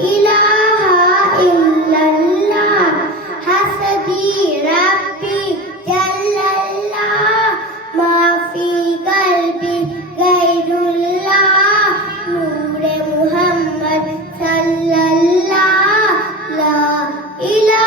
إله إلا الله حسبي ربي جل الله ما في قلبي غير الله نور محمد صلى الله لا إله